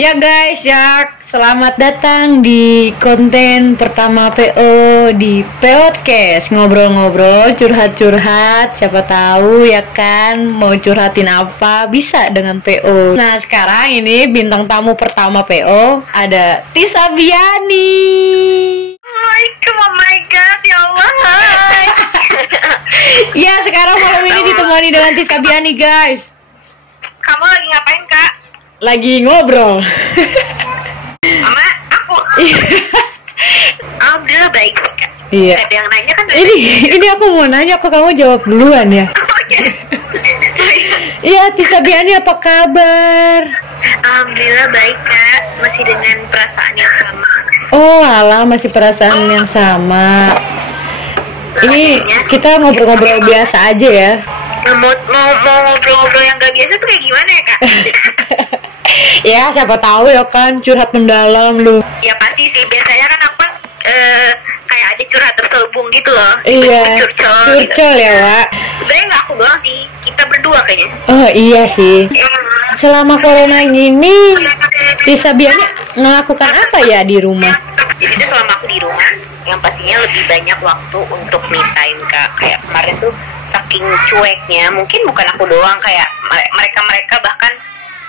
Ya guys, ya selamat datang di konten pertama PO di podcast ngobrol-ngobrol, curhat-curhat. Siapa tahu ya kan mau curhatin apa bisa dengan PO. Nah sekarang ini bintang tamu pertama PO ada Tisa Biani. Oh my god, ya Allah. Ya sekarang malam ini ditemani dengan Tisa Biani guys. Kamu lagi ngapain, Kak? Lagi ngobrol. Sama aku. Alhamdulillah baik sih, Kak. Iya. Ada yang nanya kan? Ini aku mau nanya, apa kamu jawab duluan ya? Iya, Tisa Biani apa kabar? Alhamdulillah baik, Kak. Masih dengan perasaan yang sama. Oh alah, masih perasaan yang sama. Ini kita ngobrol-ngobrol biasa aja ya. Mau ngobrol-ngobrol yang gak biasa tuh kayak gimana ya, Kak? Ya siapa tahu ya kan, curhat mendalam lu. Ya pasti sih, biasanya kan aku kan kayak ada curhat terselubung gitu loh. Iya, curcol curcol ya Wak. Sebenarnya gak aku doang sih, kita berdua kayaknya. Oh iya sih. Selama corona gini, Tisa Biani melakukan apa ya di rumah? Jadi tuh selama aku di rumah, yang pastinya lebih banyak waktu untuk me time, Kak. Kayak kemarin tuh saking cueknya, mungkin bukan aku doang, kayak mereka bahkan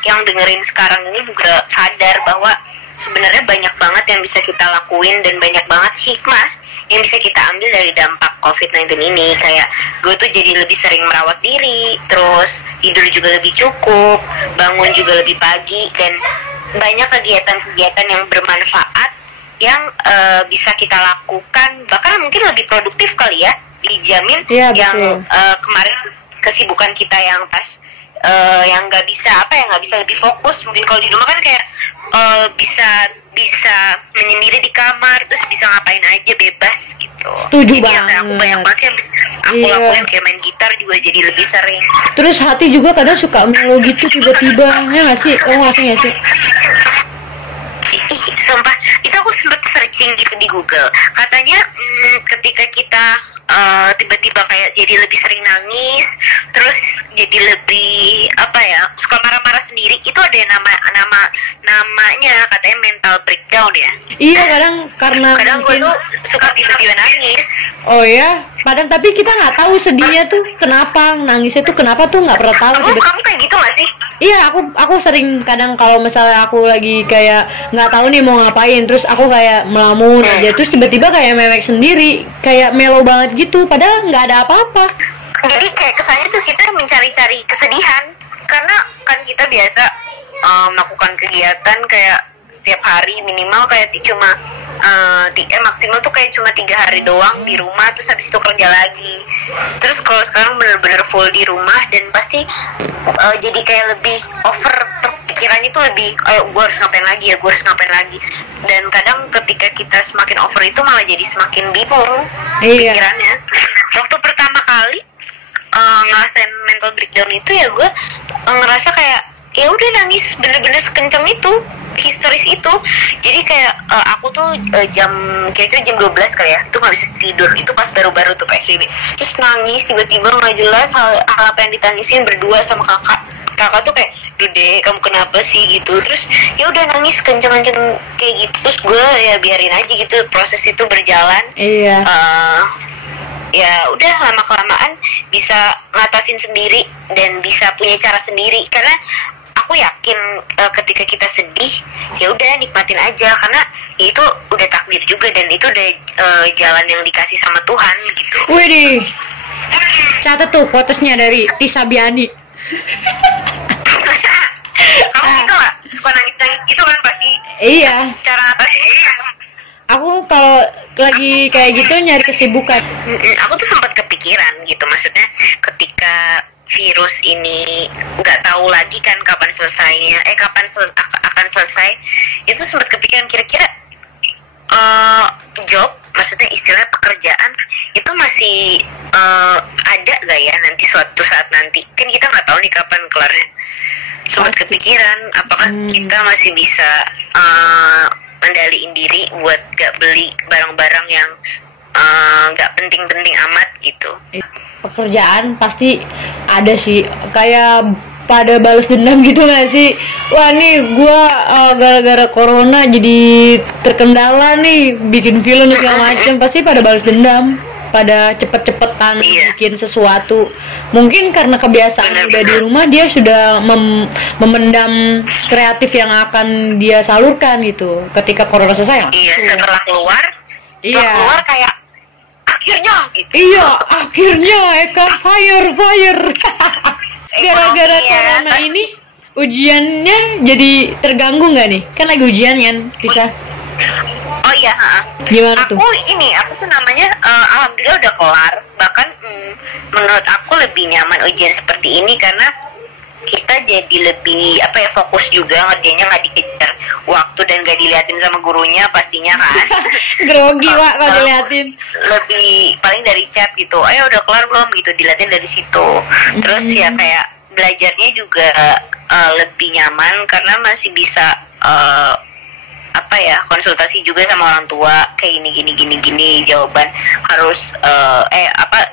yang dengerin sekarang ini juga sadar bahwa sebenarnya banyak banget yang bisa kita lakuin dan banyak banget hikmah yang bisa kita ambil dari dampak COVID-19 ini. Kayak gue tuh jadi lebih sering merawat diri, terus tidur juga lebih cukup, bangun juga lebih pagi, dan banyak kegiatan-kegiatan yang bermanfaat yang bisa kita lakukan, bahkan mungkin lebih produktif kali ya, dijamin ya, yang kemarin kesibukan kita yang pas yang nggak bisa lebih fokus. Mungkin kalau di rumah kan kayak bisa menyendiri di kamar, terus bisa ngapain aja bebas gitu. Setuju jadi banget. Kayak aku banyak banget sih yang aku lakuin, kayak main gitar juga jadi lebih sering. Terus hati juga kadang suka melo gitu tiba-tiba, ya nggak sih? Oh nggak sih? Sumpah, itu aku sempat searching gitu di Google. Katanya ketika kita tiba-tiba kayak jadi lebih sering nangis, terus jadi lebih suka marah-marah sendiri, itu ada namanya katanya mental breakdown ya. Iya, kadang gue tuh suka tiba-tiba nangis. Oh ya, tapi kita nggak tahu sedihnya tuh kenapa, nangisnya tuh kenapa tuh nggak pernah tahu. Kamu kayak gitu nggak sih? Iya, aku sering kadang kalau misalnya aku lagi kayak nggak tahu nih mau ngapain, terus aku kayak melamun aja, terus tiba-tiba kayak mewek sendiri, kayak melo banget gitu, padahal nggak ada apa-apa. Jadi kayak kesannya tuh kita mencari-cari kesedihan, karena kan kita biasa melakukan kegiatan kayak setiap hari minimal kayak cuma maksimal tuh kayak cuma 3 hari doang di rumah, terus habis itu kerja lagi. Terus kalau sekarang bener-bener full di rumah, dan pasti jadi kayak lebih over, pikirannya tuh lebih gue harus ngapain lagi. Dan kadang ketika kita semakin over itu malah jadi semakin bingung pikirannya. Waktu pertama kali ngerasain mental breakdown itu ya gue ngerasa kayak ya udah nangis bener-bener sekencang itu, histeris itu. Jadi kayak aku tuh kira-kira jam 12 kali ya, itu nggak bisa tidur. Itu pas baru-baru tuh PSBB, terus nangis tiba-tiba nggak jelas hal apa yang ditangisin, berdua sama kakak tuh kayak, "Dude, kamu kenapa sih?" gitu. Terus ya udah nangis kenceng-kenceng kayak gitu. Terus gue ya biarin aja gitu, proses itu berjalan. Iya. Ya udah, lama-kelamaan bisa ngatasin sendiri dan bisa punya cara sendiri. Karena aku yakin ketika kita sedih, ya udah nikmatin aja, karena ya itu udah takdir juga, dan itu udah jalan yang dikasih sama Tuhan gitu. Widih, catat tuh quotesnya dari Tisa Biani. Kamu gitu nggak suka nangis-nangis gitu kan pasti? Iya. Cara ngatasin? Iya. Aku kalau lagi kayak gitu nyari kesibukan. Aku tuh sempat kepikiran gitu, maksudnya ketika virus ini nggak tahu lagi kan kapan selesainya, akan selesai. Itu sempat kepikiran kira-kira job, maksudnya istilah pekerjaan itu masih ada gak ya nanti suatu saat nanti. Kan kita nggak tahu nih kapan kelarnya. Sempat kepikiran apakah kita masih bisa mendaliin diri buat gak beli barang-barang yang gak penting-penting amat gitu. Pekerjaan pasti ada sih, kayak pada balas dendam gitu nggak sih? Wah nih gua gara-gara corona jadi terkendala nih bikin film segala macam, pasti pada balas dendam, pada cepet-cepetan bikin sesuatu. Mungkin karena kebiasaan udah di rumah, dia sudah memendam kreatif yang akan dia salurkan gitu. Ketika corona selesai, setelah keluar kayak akhirnya gitu. Iya, akhirnya Eka fire. Gara-gara corona ini ujiannya jadi terganggu nggak nih? Kan lagi ujian kan, bisa? Oh iya, gimana tuh? Aku tuh namanya alhamdulillah udah kelar. Bahkan menurut aku lebih nyaman ujian seperti ini karena kita jadi lebih fokus juga ngerjainnya, nggak dikejar waktu dan nggak diliatin sama gurunya pastinya kan. Grogi Wak kalau diliatin. Lebih paling dari chat gitu, udah kelar belum gitu, diliatin dari situ. Terus ya kayak belajarnya juga lebih nyaman karena masih bisa konsultasi juga sama orang tua, kayak gini jawaban harus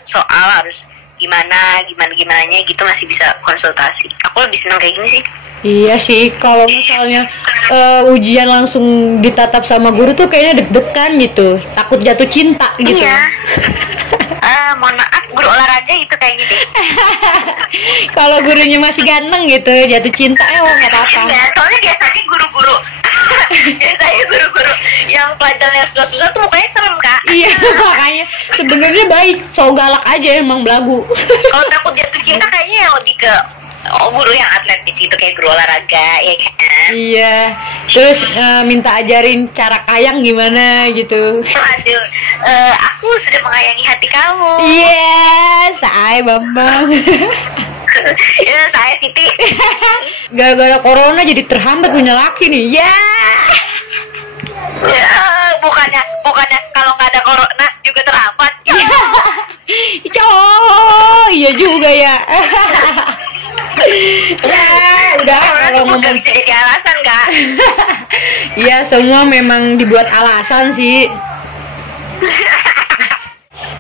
soal harus gimananya gitu, masih bisa konsultasi. Aku lebih senang kayak gini sih. Iya sih, kalau misalnya ujian langsung ditatap sama guru tuh kayaknya deg-degan gitu, takut jatuh cinta gitu. Iya. Mohon maaf, guru olahraga itu kayaknya deh. Kalau gurunya masih ganteng gitu, jatuh cinta nggak apa-apa. Iya, soalnya biasanya guru-guru yang pelajarannya susah-susah tuh mukanya serem, Kak. Iya, makanya sebenarnya baik, so galak aja emang belagu. Kalau takut jatuh cinta kayaknya yang lebih ke guru yang atletis gitu, kayak guru olahraga, ya kan? Iya, terus minta ajarin cara kayang gimana gitu. Aduh, aku sudah mengayangi hati kamu. Iya, saya Bambang. Ya, saya Siti. Gara-gara corona jadi terhambat punya laki nih. Ya. Ya, bukannya kalau nggak ada corona juga terhambat. Iya juga ya. Udah kalau ngomong bisa jadi alasan, Kak. Iya, semua memang dibuat alasan sih.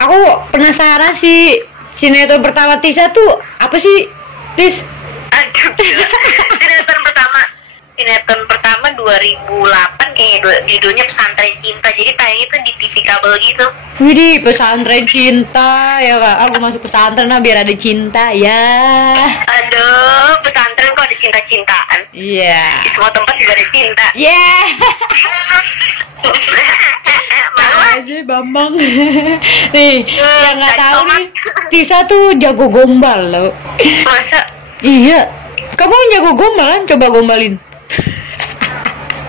Aku penasaran sih, sinetron pertama Tisa tuh apa sih, Tis? Sinetron pertama 2008 kayaknya, judulnya Pesantren Cinta. Jadi tayangnya tuh di TV kabel gitu. Widih, pesantren cinta ya Kak. Aku masuk pesantren biar ada cinta ya. Aduh, pesantren kok ada cinta-cintaan. Iya. Di semua tempat juga ada cinta. Malu aja Bambang. Nih, yang nggak tahu nih, Tisa tuh jago gombal loh. Masa? Iya. Kamu jago gombal kan? Coba gombalin.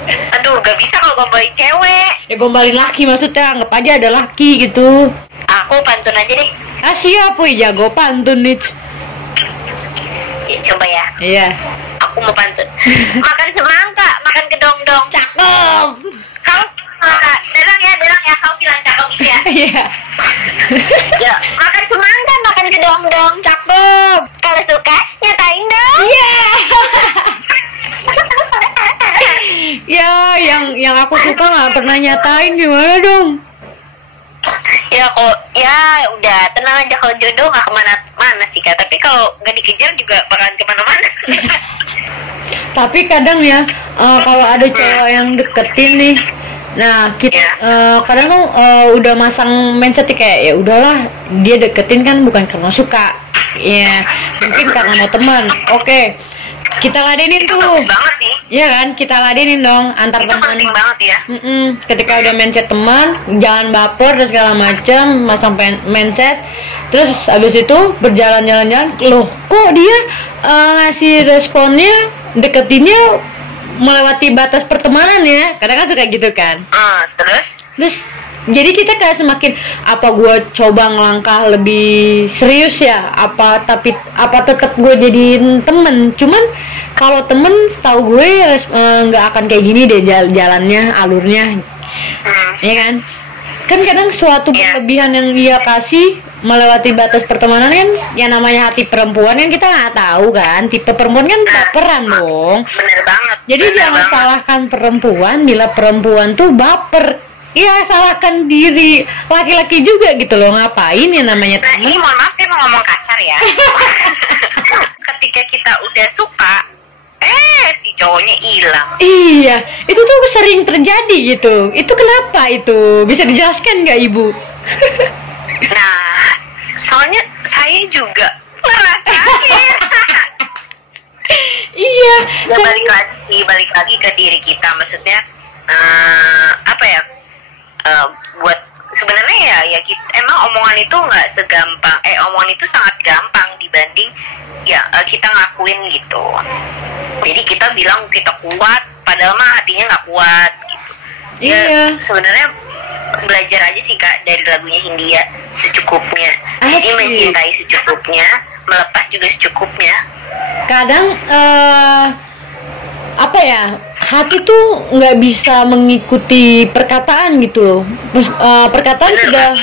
Aduh, gak bisa kalau gombalin cewek. Ya gombalin laki maksudnya, anggap aja ada laki gitu. Aku pantun aja deh. Siap, jago pantun nih. Ya, coba ya. Iya. Aku mau pantun. Makan semangka, makan kedong-dong. Cakep. Kamu derang ya, kamu bilang cakep gitu ya. Iya. Ya, makan semangka, makan kedong-dong. Cakep. Kalau suka, nyatain dong. Iya. Ya, yang aku suka nggak pernah nyatain, gimana dong? Ya kok, ya udah tenang aja, kalau jodoh nggak kemana-mana sih Kak. Tapi kalau nggak dikejar juga bakalan kemana-mana. Tapi kadang ya, kalau ada cewek yang deketin nih, nah kita kadang tuh udah masang mindset kayak ya udahlah, dia deketin kan bukan karena suka, ya mungkin karena mau teman. Oke. Kita ladenin itu tuh. Banget sih. Iya kan, kita ladenin dong antar itu teman. Penting banget ya. Ketika udah mindset teman, jangan baper dan segala macam, masang mindset. Terus abis itu berjalan loh, kok dia ngasih responnya deketinnya melewati batas pertemanan ya? Kadang kan suka gitu kan. Terus jadi kita kayak semakin apa gue coba ngelangkah lebih serius ya, apa tetap gue jadiin temen. Cuman kalau temen setahu gue nggak akan kayak gini deh jalannya, alurnya, ya kan kadang suatu kelebihan yang dia kasih melewati batas pertemanan kan, yang namanya hati perempuan kan kita nggak tahu kan, tipe perempuan kan baperan dong. Bener banget. Jadi jangan salahkan perempuan bila perempuan tuh baper. iya, salahkan diri laki-laki juga gitu loh, ngapain ya namanya Nah teman. ini mohon maaf saya mau ngomong kasar ya. Ketika kita udah suka, si cowoknya hilang. Iya, itu tuh sering terjadi gitu. Itu kenapa itu? Bisa dijelaskan nggak Ibu? Nah, soalnya saya juga ngerasain. Iya. Ya balik lagi ke diri kita. Maksudnya apa ya? Buat sebenarnya ya kita, emang omongan itu nggak segampang. Omongan itu sangat gampang dibanding ya kita ngakuin gitu. Jadi kita bilang kita kuat, padahal mah hatinya nggak kuat gitu. Ya, Iya. sebenarnya belajar aja sih Kak dari lagunya Hindia, secukupnya. Jadi Asik. mencintai secukupnya, melepas juga secukupnya. Kadang apa ya, hati tuh nggak bisa mengikuti perkataan gitu loh. Terus, perkataan Bener,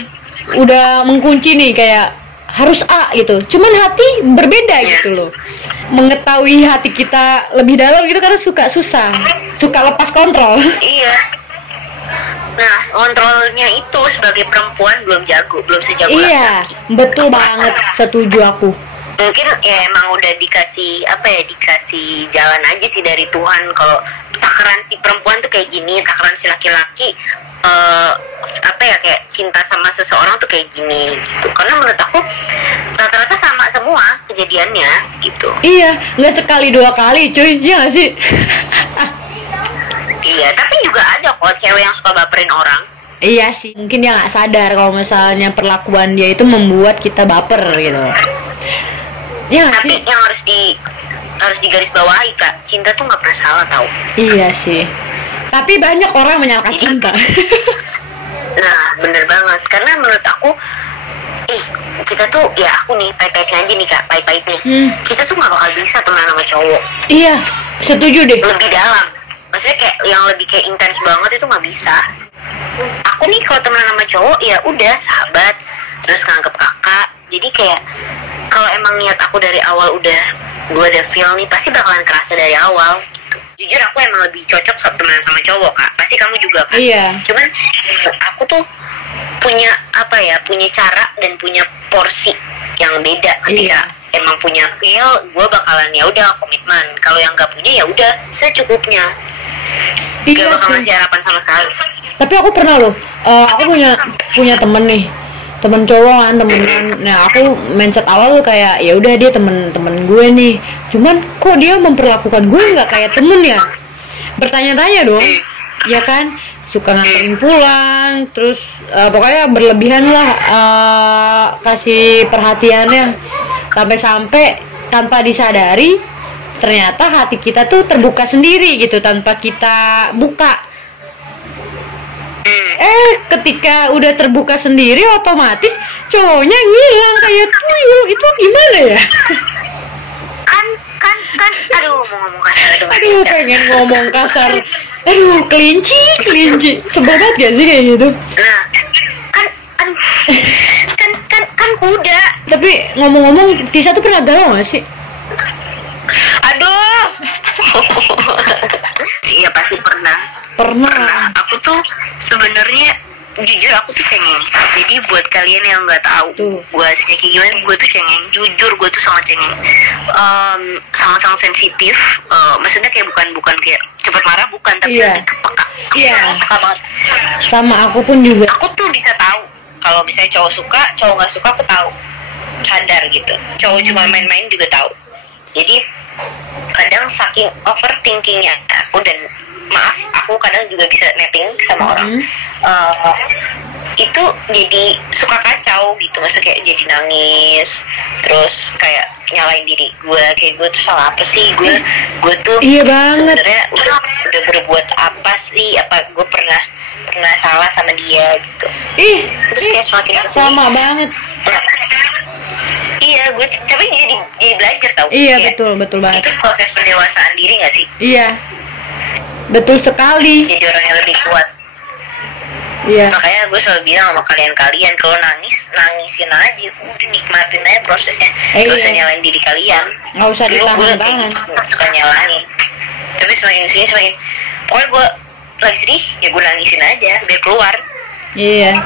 udah mengkunci nih, kayak harus A gitu. Cuman hati berbeda Iya. gitu loh. Mengetahui hati kita lebih dalam gitu karena susah lepas kontrol. Iya. Nah, kontrolnya itu sebagai perempuan belum sejago Iya, laki-laki. betul banget, setuju aku. Mungkin ya emang udah dikasih jalan aja sih dari Tuhan. Kalau takaran si perempuan tuh kayak gini, takaran si laki-laki kayak cinta sama seseorang tuh kayak gini gitu. Karena menurut aku rata-rata sama semua kejadiannya gitu. Iya, nggak sekali dua kali cuy, iya nggak sih? Iya, tapi juga ada kok cewek yang suka baperin orang. Iya sih, mungkin dia nggak sadar kalau misalnya perlakuan dia itu membuat kita baper gitu. Iya nggak Tapi sih? yang harus digarisbawahi Kak, cinta tuh nggak pernah salah tau. Iya sih. Tapi banyak orang menyalahkan cinta. Nah, bener banget. Karena menurut aku, kita tuh, ya aku nih, pahit-pahitnya aja nih Kak, pahit-pahitnya. Kita tuh nggak bakal bisa temenan sama cowok. Iya, setuju deh. Lebih dalam. Maksudnya kayak yang lebih kayak intens banget itu nggak bisa. Aku nih kalau temenan sama cowok, ya udah sahabat, terus nganggep kakak. Jadi kayak, kalau emang niat aku dari awal gue ada feel nih, pasti bakalan kerasa dari awal gitu. Jujur aku emang lebih cocok temenan sama cowok Kak, pasti kamu juga kan. Iya. Cuman aku tuh punya cara dan punya porsi yang beda ketika emang punya feel, gue bakalan ya udah komitmen. Kalau yang nggak punya ya udah secukupnya, Iya gak bakal sih. ngasih harapan sama sekali. Tapi aku pernah loh, aku punya temen nih, temen cowok kan, temenan. Nah aku mindset awal tuh kayak ya udah dia temen gue nih. Cuman kok dia memperlakukan gue nggak kayak temen ya? Bertanya-tanya dong, ya kan? Suka nganterin pulang, terus pokoknya berlebihan lah kasih perhatiannya, sampai-sampai tanpa disadari ternyata hati kita tuh terbuka sendiri gitu tanpa kita buka. Ketika udah terbuka sendiri otomatis cowoknya ngilang kayak tuyul. Itu gimana ya? kan aduh mau ngomong kasar, Aduh, pengen ngomong kasar. Aduh, kelinci. Sebel banget gak sih kayak gitu? Nah, kan kuda. Tapi ngomong-ngomong, Tisa tuh pernah galau gak sih? Aduh. Iya pasti pernah. Pernah. Aku tuh sebenarnya jujur aku tuh cengeng. Jadi buat kalian yang nggak tahu gue aslinya kayak gimana, gue tuh cengeng. Jujur gue tuh sangat cengeng. Sangat-sangat sensitif. Maksudnya kayak bukan kayak cepat marah, bukan, tapi lebih ke peka. Iya. Peka banget. Sama aku pun juga. Aku tuh bisa tahu kalau misalnya cowok suka, cowok nggak suka, aku tahu. Sadar gitu. Cowok cuma main-main juga tahu. Jadi kadang saking overthinkingnya aku, dan maaf aku kadang juga bisa netting sama orang, itu jadi suka kacau gitu. Maksudnya kayak jadi nangis, terus kayak nyalain diri gue, kayak gue tuh salah apa sih, gue tuh Iya banget. sebenarnya udah berbuat apa sih, apa gue pernah salah sama dia gitu. Terus kayak semakin kesini, sama banget. Iya, gue tapi jadi belajar tau. Iya, kayak, betul banget. itu proses pendewasaan diri gak sih? Iya, betul sekali. Jadi orang yang lebih kuat. Iya. Makanya gue selalu bilang sama kalian kalau nangisin aja, udah nikmatin aja prosesnya. Gak usah nyalain diri kalian. Nggak usah Dulu gue kayak ditahan-tahan. gitu, suka nyalain. Tapi semakin sini pokoknya gue lagi sedih ya gue nangisin aja biar keluar. Iya.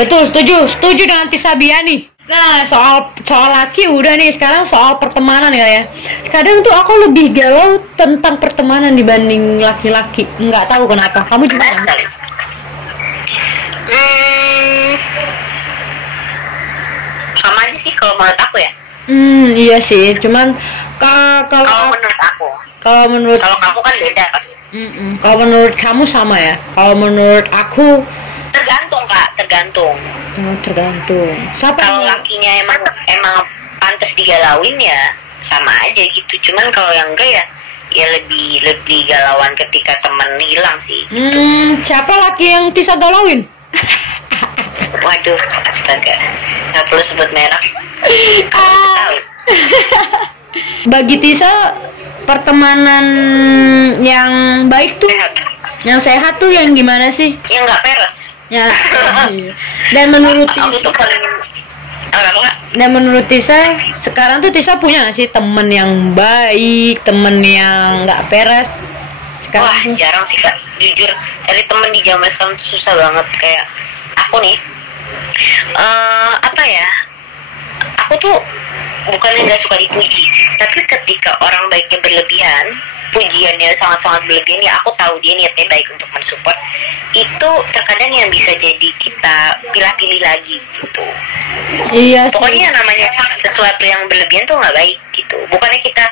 Betul, setuju dengan Tisabia nih. Nah, soal laki udah nih, sekarang soal pertemanan ya. Kadang tuh aku lebih galau tentang pertemanan dibanding laki-laki. Nggak tahu kenapa. Kamu gimana? Sekali. Sama aja sih kalau menurut aku ya. Iya sih. Cuman Kalau menurut aku. Kalau kamu kan beda pasti. Kalau menurut kamu sama ya. Kalau menurut aku Tergantung Kak, tergantung. Tergantung. Siapa Kalau yang lakinya emang pantas digalauin ya sama aja gitu. Cuman kalau yang enggak ya lebih galauan ketika teman hilang sih. Siapa laki yang Tisa galauin? Waduh, astaga. Nggak perlu sebut merek. Bagi Tisa pertemanan yang baik tuh, yang sehat tuh yang gimana sih? Yang nggak peres. Ya. Dan menurut Aku Tisa, tuh paling dan menurut Tisa sekarang tuh Tisa punya nggak sih temen yang baik, temen yang nggak peres? Sekarang wah jarang sih Kak. Jujur cari temen di zaman sekarang tuh susah banget. Kayak aku nih, apa ya? Aku tuh bukannya nggak suka dipuji, tapi ketika orang baiknya berlebihan, pujiannya sangat-sangat berlebihan, ya aku tahu dia niatnya baik untuk mensupport, itu terkadang yang bisa jadi kita pilih-pilih lagi gitu. Iya. Pokoknya yang namanya sesuatu yang berlebihan tuh nggak baik gitu. Bukannya kita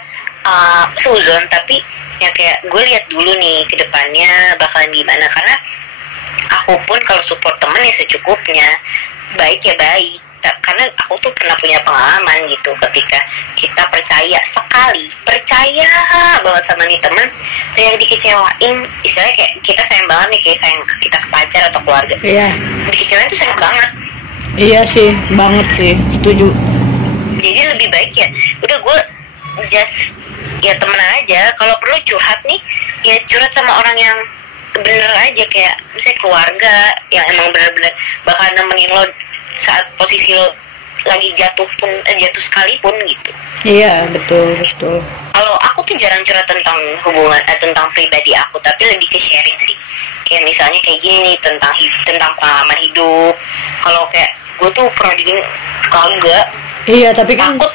suzon, tapi ya kayak gue lihat dulu nih ke depannya bakalan gimana. Karena aku pun kalau support temen ya secukupnya, baik ya baik. Karena aku tuh pernah punya pengalaman gitu, ketika kita percaya banget sama nih temen, yang dikecewain, istilahnya kayak kita sayang banget nih, kayak sayang kita ke pacar atau keluarga. Iya. Dikecewain tuh sayang banget. Iya sih, banget sih, setuju. Jadi lebih baik ya udah gue just ya temenan aja. Kalau perlu curhat nih ya curhat sama orang yang bener aja, kayak misalnya keluarga yang emang bener-bener bakal nemenin lo saat posisi lo lagi jatuh sekalipun gitu. Iya, betul. Kalau aku tuh jarang curhat tentang hubungan tentang pribadi aku, tapi lebih ke sharing sih. Kayak misalnya kayak gini nih, tentang pengalaman hidup. Kalau kayak gue tuh pernah bikin kagak. Iya, tapi kan takut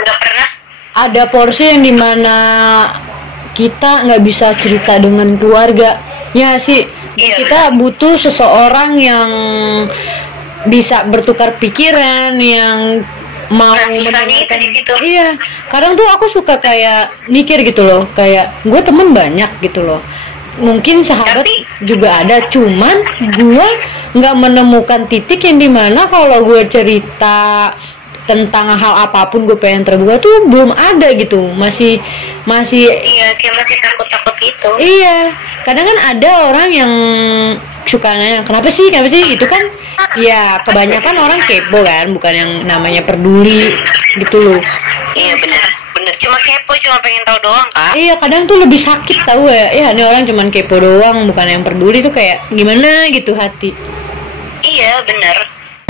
nggak pernah. Ada porsi yang dimana kita nggak bisa cerita dengan keluarga. Ya sih, Iya, kita butuh seseorang yang bisa bertukar pikiran, yang mau susahnya itu di situ. Iya, kadang tuh aku suka kayak mikir gitu loh, kayak gue temen banyak gitu loh, mungkin sahabat juga ada, cuman gue nggak menemukan titik yang dimana kalau gue cerita tentang hal apapun gue pengen terbuka tuh belum ada gitu, masih iya, kayak masih takut gitu. Iya, kadang kan ada orang yang suka nanya kenapa sih itu kan ya kebanyakan orang kepo kan, bukan yang namanya peduli gitu loh. Iya benar cuma kepo, cuma pengen tahu doang Kak. Iya, kadang tuh lebih sakit tahu ya ini orang cuman kepo doang, bukan yang peduli, tuh kayak gimana gitu hati. Iya benar.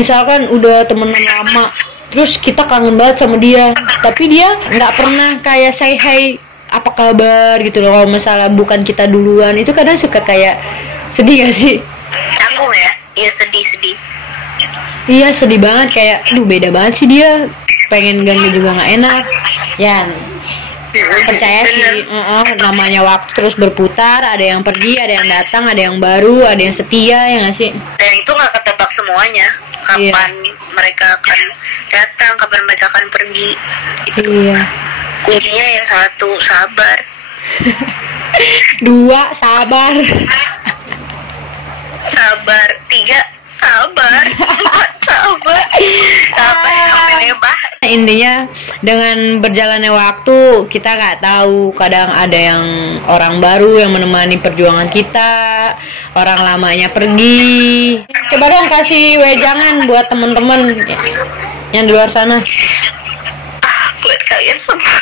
Misalkan udah temenan lama, terus kita kangen banget sama dia, tapi dia nggak pernah kayak say hi apa kabar gitu loh. Kalau misalnya bukan kita duluan, itu kadang suka kayak sedih gak sih? Canggung ya? Iya sedih. Iya sedih banget, kayak beda banget sih dia, pengen ganggu juga nggak enak. Ya percaya sih, namanya waktu terus berputar, ada yang pergi, ada yang datang, ada yang baru, ada yang setia, ya nggak sih? Dan itu nggak ketebak semuanya, kapan mereka akan datang, kapan mereka akan pergi gitu. Iya. Kuncinya yang satu, sabar. 2, sabar. 3, sabar. 4, sabar. Sampai lebah. Intinya dengan berjalannya waktu, kita nggak tahu, kadang ada yang orang baru yang menemani perjuangan kita, orang lamanya pergi. Coba dong kasih wejangan buat teman-teman yang di luar sana. Buat kalian semua.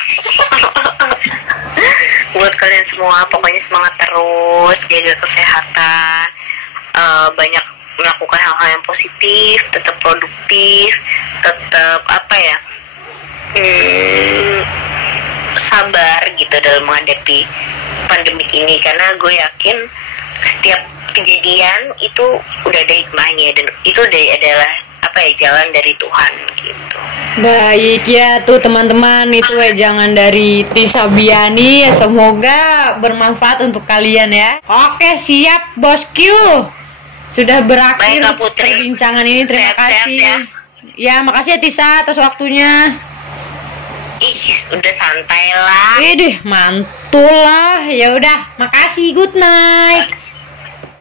Buat kalian semua, pokoknya semangat terus, jaga kesehatan, banyak melakukan hal-hal yang positif, tetap produktif, tetap sabar gitu dalam menghadapi pandemik ini, karena gue yakin setiap kejadian itu udah ada hikmahnya, dan itu adalah jalan dari Tuhan gitu. Baik ya tuh teman-teman, itu jangan dari Tisa Biani ya, semoga bermanfaat untuk kalian ya. Oke siap bosku, sudah berakhir perbincangan ini. Terima kasih ya, makasih ya Tisa atas waktunya. Udah santai lah. Mantul lah. Ya udah, makasih, good night.